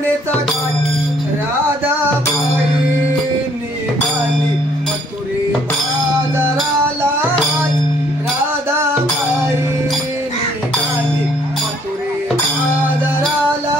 यमुनेचा घाट राधाबाई निघाली मथुरे बाजाराला राधाबाई निघाली मथुरे बाजाराला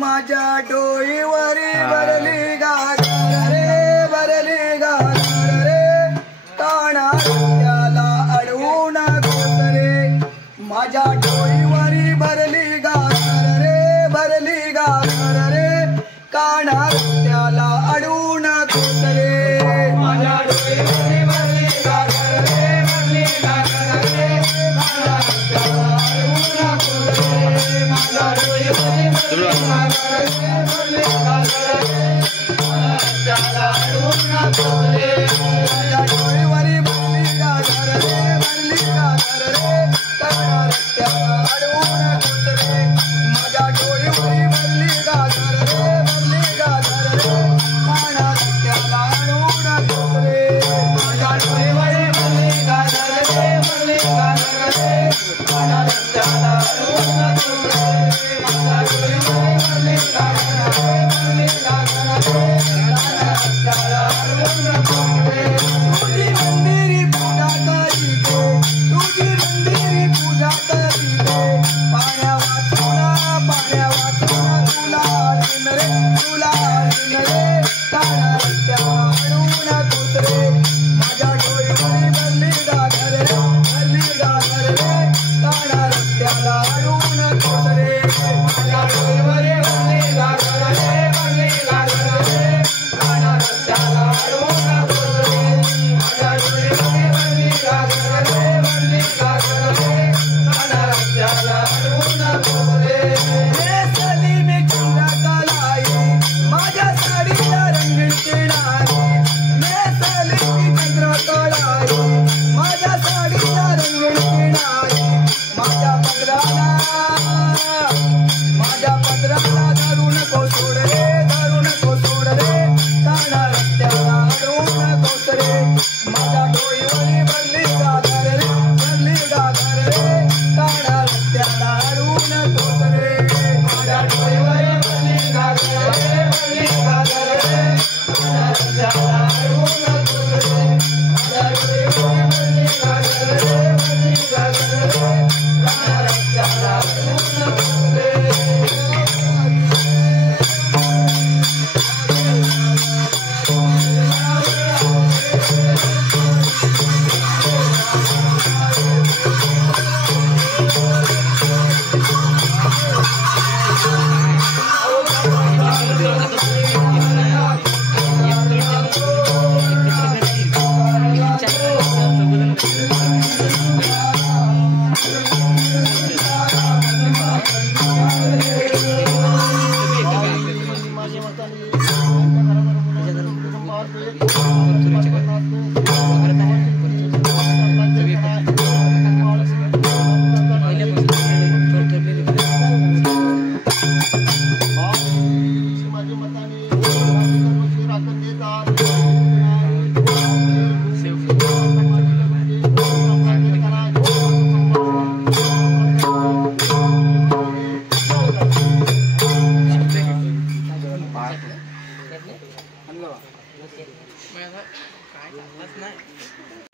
माझ्या डोईवरी भरली गागर रे भरली गागर रे काना त्याला अडवून गोतरे माझ्या डोईवरी भरली गागर रे भरली गागर रे काना त्याला अडवून गोतरे माझ्या डोईवरी भरली गागर रे भरली गागर रे काना त्याला अडवून गोतरे माझ्या डोईवरी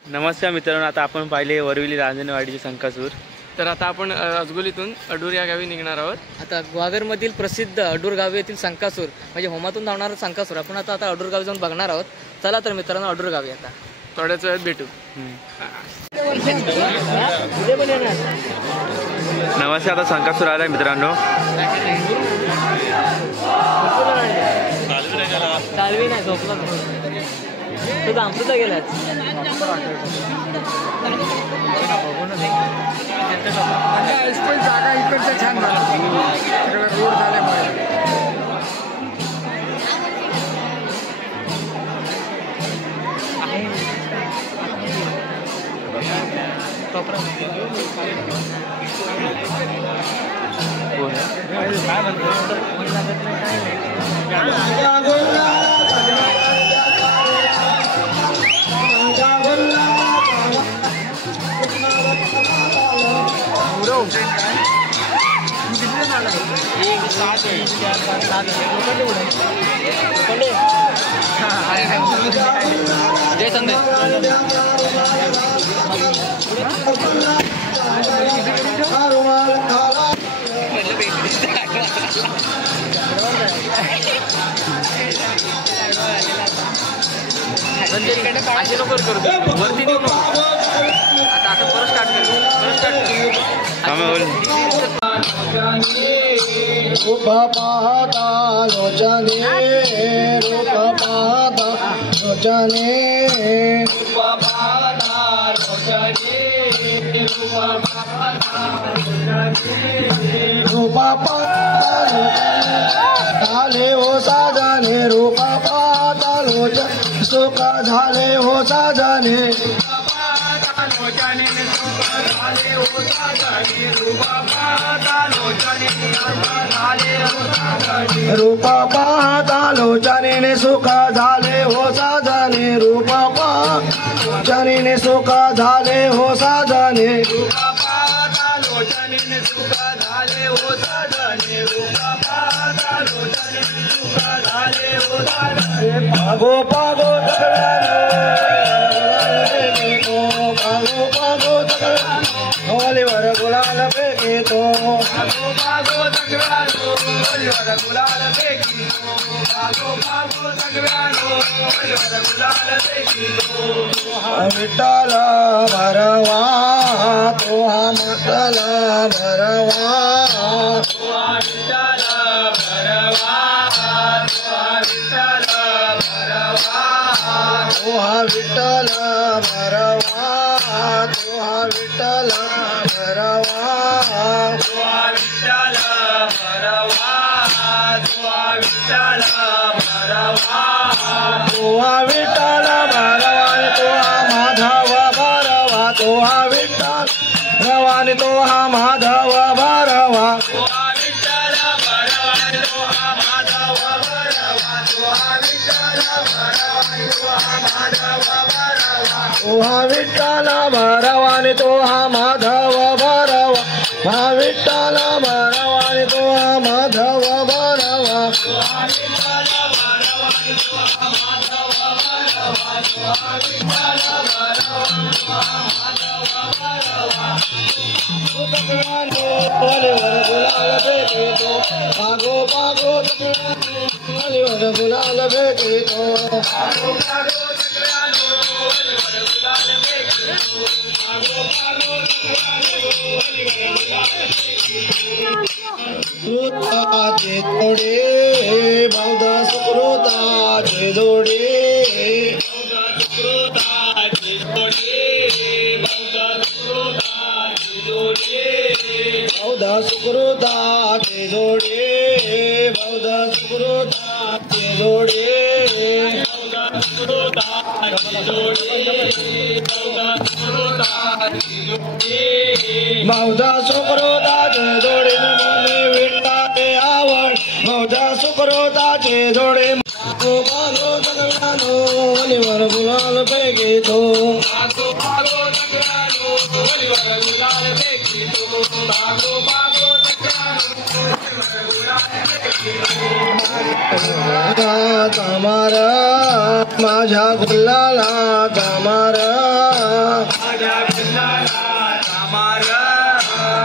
नमस्कार मित्रांनो, आता आपण पाहिले वरवली रांजणेवाडीचे संकासूर. तर आता आपण अजगोलीतून अडूर या गावी निघणार आहोत. आता ग्वागरमधील प्रसिद्ध अडूर गावी येथील संकासूर म्हणजे होमातून धावणारा संकासूर आपण आता अडूर गावी जाऊन बघणार आहोत. चला तर मित्रांनो, अडूर गावी आता थोड्याच वेळात भेटू. नमस्कार, आता संकासूर आलाय मित्रांनो. चालवी नाही झोपला तो दामसूचा गेलाच. जागा इकडच्या छान झाला रोड झाल्यामुळे. असे नको करू, वरती देऊ नको. आता आता परत स्टार्ट करू, परत स्टार्ट रूप पाहता लोचने, रूप पाहता लोचने, रूप पाहता लोचने, रूप पाहता लोचने, रूप पाहता झाले हो साजने, रूप पाहता लोचने सुख झाले हो साजने, रूपा पाहता लोचने सुख झाले हो साजने, रूपा लोचने सुख झाले हो साजने, रूपा पाहता लोचने सुख झाले हो साजने, रूपा पाहता लोचने सुख झाले हो साजने. पागो पागो वर गुलाल फेकी तो, भागो भागो तगव्यानो वर गुलाल फेकी तो, भागो भागो तगव्यानो वर गुलाल फेकी तो. विठ्ठल भरवा तो हा म्हटल भरवा, तो हा विठ्ठल भरवा, तो हा विठ्ठल भरवा, तो हा विठ्ठल भरवा, तो हा विठ्ठल भरवा, तो हा विठ्ठल भरवा, तो हा विठ्ठल भरवा, तो हा विठ्ठल भरवा, तो हा माधव भरवा, तो हा विठ्ठल भरवा, तो हा माधव भरवा, तो हा विठ्ठल भरवा, तो हा माधव भरवा, तो हा विठ्ठल भरवा, तो हा माधव भरवा, तो हा विठ्ठल भरवा, तो हा माधव भरवा, हा विठ्ठल भरवा, तो हा माधव भरवा, तो हा विठ्ठल भरवा, तो हा माधव भरवा, तो हा विठ्ठल भरवा, तो हा माधव भरवा. वर गुलाल फेके तो, भागो भागो वर गुलाल फेके तो, भागो भागो वर गुलाल फेके तो, भागो भागो सुकृताचे तोडे बौद्ध सुकृताचे जोडे, सुकृताचे तोडे बौद्ध सुकृताचे जोडे, बौद्ध सुकृताचे जोडे, बौद्ध सुकृताचे जोडे, बौद्ध सुकृता मौजा सुखरोदाचे जोडे मने विटाते आवड मौजा सुखरोदाचे जोडे पागो जगलानो वलिवर गुलाल पैकी तो पागो जगलानो वलिवर गुलाल पैकी तो पागो तमारा माझ्या गुलाला तमारा माझ्या गुलाला तमारा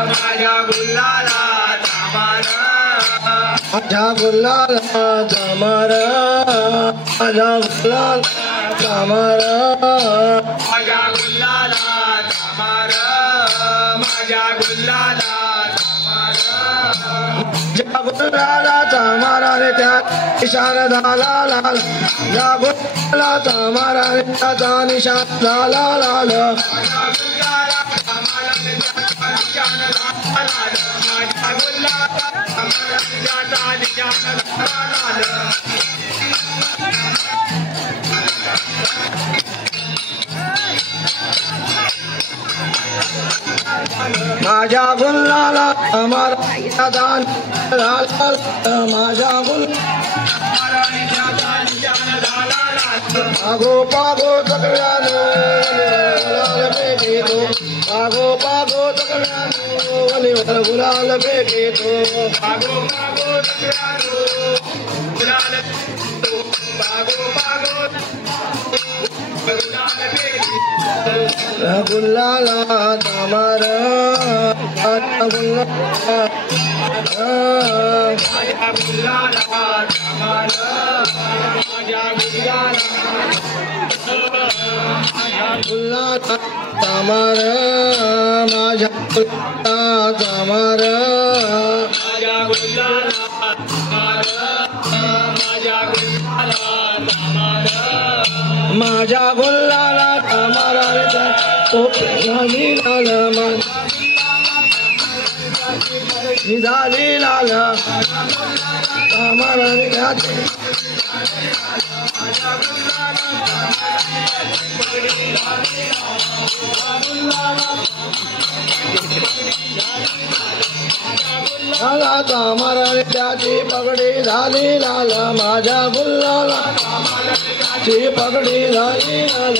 माझ्या गुलाला तमारा माझ्या गुलाला तमारा माझ्या गुलाला तमारा माझ्या गुलाला तमारा माझ्या गुलाला जागुलाला तमारा रे त्या निशान झाला लाल जागुलाला तमारा रे त्याचा निशान झाला लाल माझ्या गुलाला अमर दान माझ्या गुल पागो पागो तकड्यानो गुलाल फेके तो पागो पागो तकड्यानो वलिवर गुलाल फेके तो पागो पागो तकड्यानो गुलाल तो पागो पागो गुलाल फेके गुलाला तमारा गुलाला गुलाला तमारा माझ्या गुलाला तमारा माझ्या गुलाला तमारा माझ्या गुलाला तमारा माझ्या गुलाला तमारा रे झाली लाल झाली लाल तमारा रे लाला तमारा रे त्याची पगडी झाली लाल माझ्या गुलाला ची पगडी झाली लाल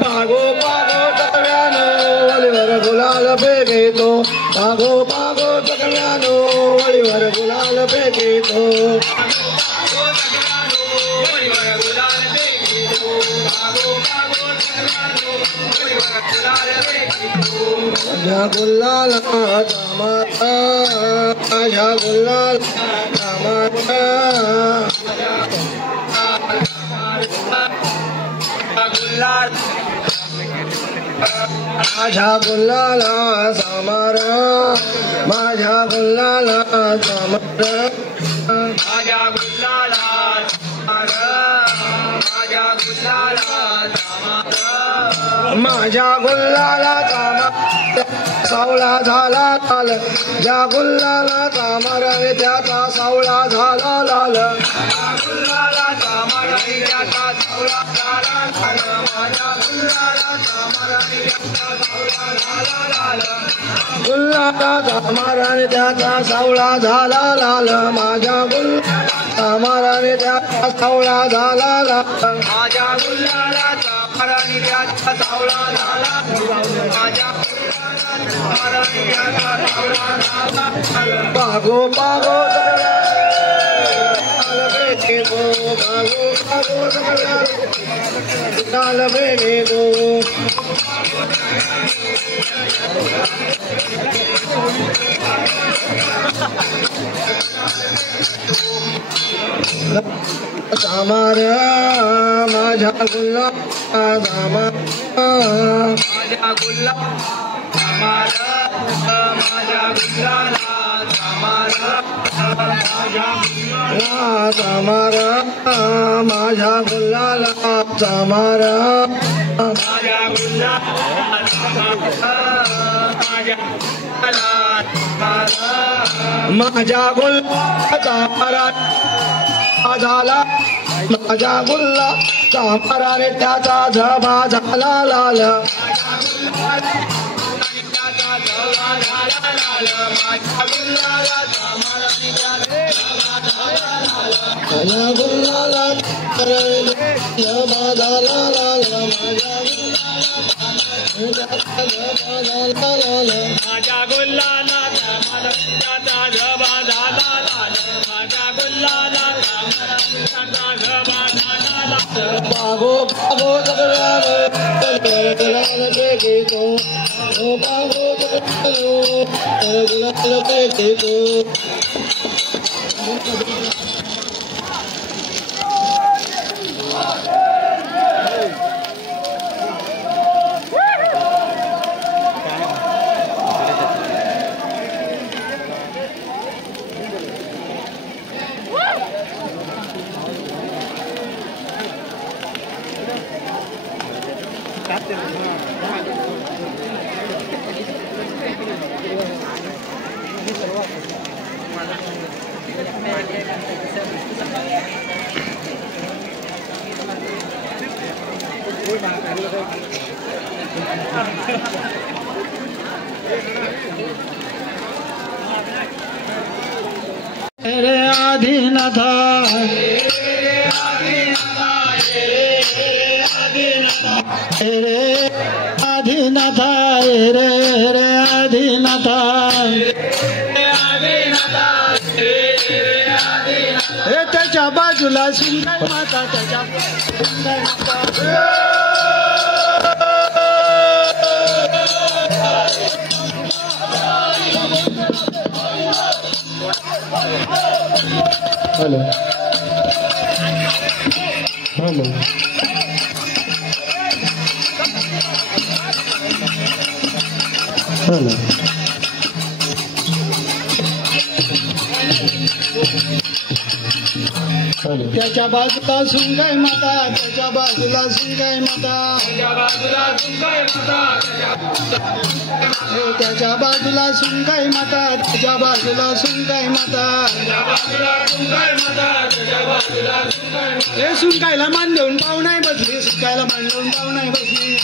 पागो पागो तकड्यानो वलिवर गुलाल फेके तो पागो पागो तकड्यानो वलिवर गुलाल फेके तो माझ्या गुलाला तमारा माझ्या गुलाला तमारा माझ्या गुलाला तमारा माझ्या गुलाला तमारा माझ्या गुलाला तमारा माझ्या गुलाला तमारा माझ्या गुलाला तमारा सावळा झाला लाल ज्या गुलाला तमारा रे त्याचा सावळा झाला लाल गुलाला तमारा रे त्याचा सावळा झाला लाल माझ्या गुलाला तमारा रे त्याचा सावळा झाला लाल गुलाला तमारा रे त्याचा सावळा झाला लाल माझ्या गुलाला तमारा रे त्याचा सावळा झाला लाल माझ्या गुलाला तमारा रे त्याचा सावळा झाला माझ्या पागो पागो पागो पागो लाल फेके तो तमारा माझ्या गुलाला तमारा माझ्या गुलाला तमारा माझ्या गुलाला तमारा माझ्या गुलाला तमारा माझ्या गुलाला तमारा माझ्या गुलाला माझ्या गुलाला तमारा झबा झाला माझ्या गुल्ला सामराने त्याचा झबा झाला लाल माझ्या गुल्लाला झबा झाला लाल माझ्या गुल्लाला त्याचा झबा झाला लाल माझ्या गुल्लाला त्याचा झबा झाला लाल बागो बागो गुलाल फेकेतो ओ बागो गुलाल फेकेतो रे आधीनता रे आधीनता रे रे आधीनता हे त्याच्या बाजूला सुंदर माता त्याच्या सुंदर माता हेलो हेलो हेलो त्याच्या बाजूला सुंगाई माता त्याच्या बाजूला सुंगाई माता त्याच्या बाजूला सुंगाई माता त्याच्या बाजूला सुंगाई माता हे सुंगायला मान देऊन पाहू नाही बसली सुंगायला मान देऊन पाहू नाही बसली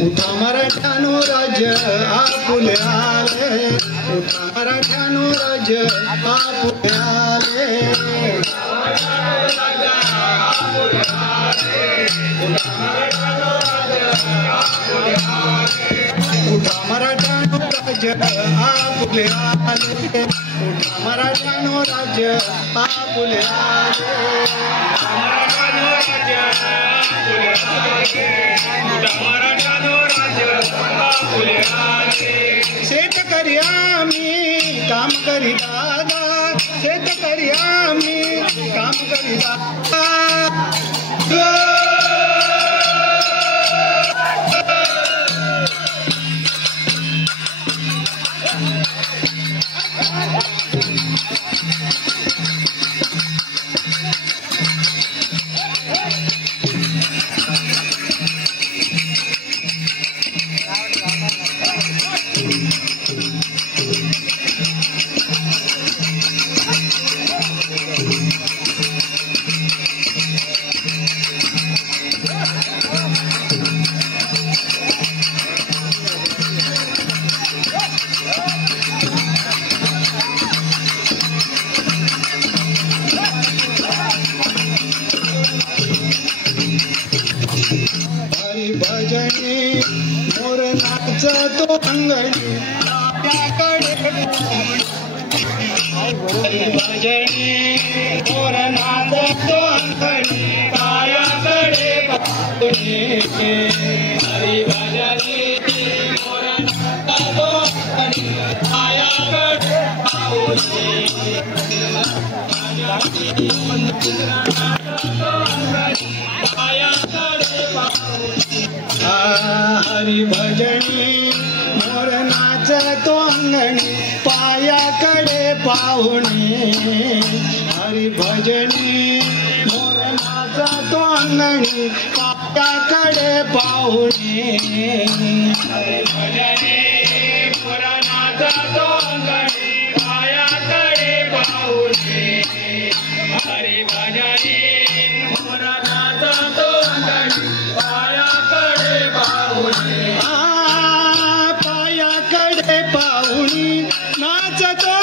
उठा मराठ्यानो राज्य आपुले आले उठा मराठ्यानो राज्य आपुले आले उठा मराठ्यानो राज्य आपुले आले उठा मराठ्यानो राज्य आपुले शेत करी आम्ही काम करी दादा शेत करी आम्ही काम करी दादा भजनी मोर नाचतो अंगणी त्याकडे भजनी मोर नाचतो अंगणी पायाकडे हरी भजनी मोर नाचतो अंगणी पायाकडे हरी भजनी मोर नाचतो अंगणी पायाकडे पाहुणे हरी भजनी मोर नाचतो अंगणी पायाकडे पाहुणे हरी भजनी मोर नाचतो अंगणी पायाकडे पाहुणे हरी भजनी मोर नाचतो अंगणी पायाकडे पाहुणी नाचतो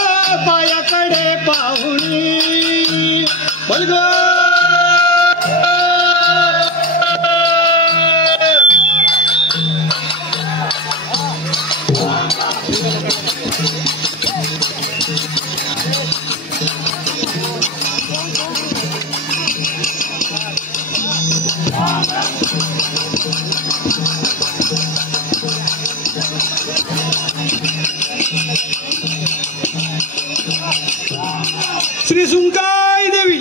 पायाकडे पाहुणी बलगो श्री सुंकाई देवी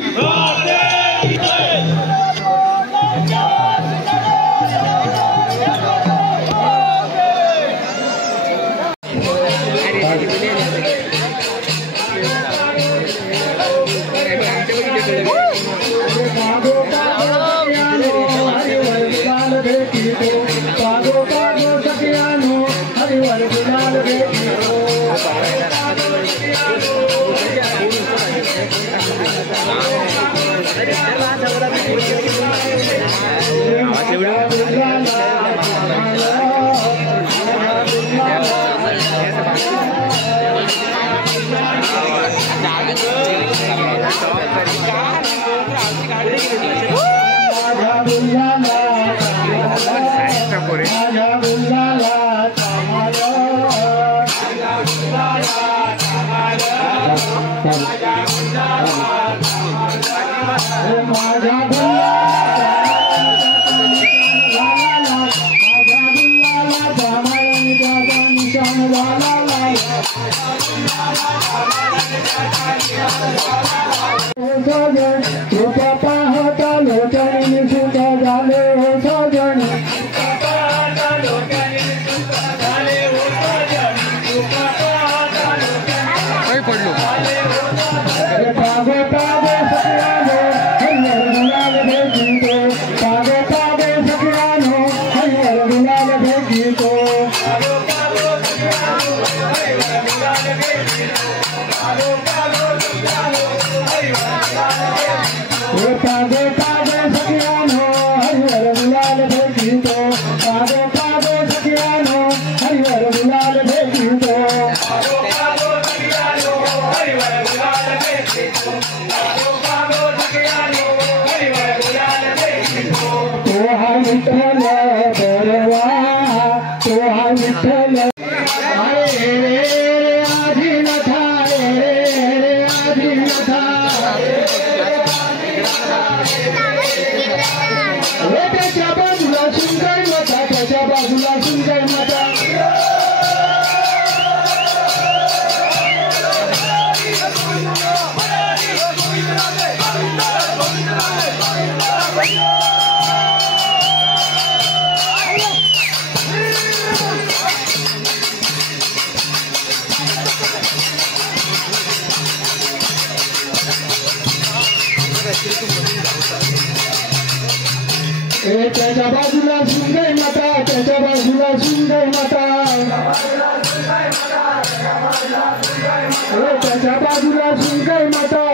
त्याच्या बाजूला सुंदर माता त्याच्या बाजूला सुंदर माता त्याच्या बाजूला सुंदर माता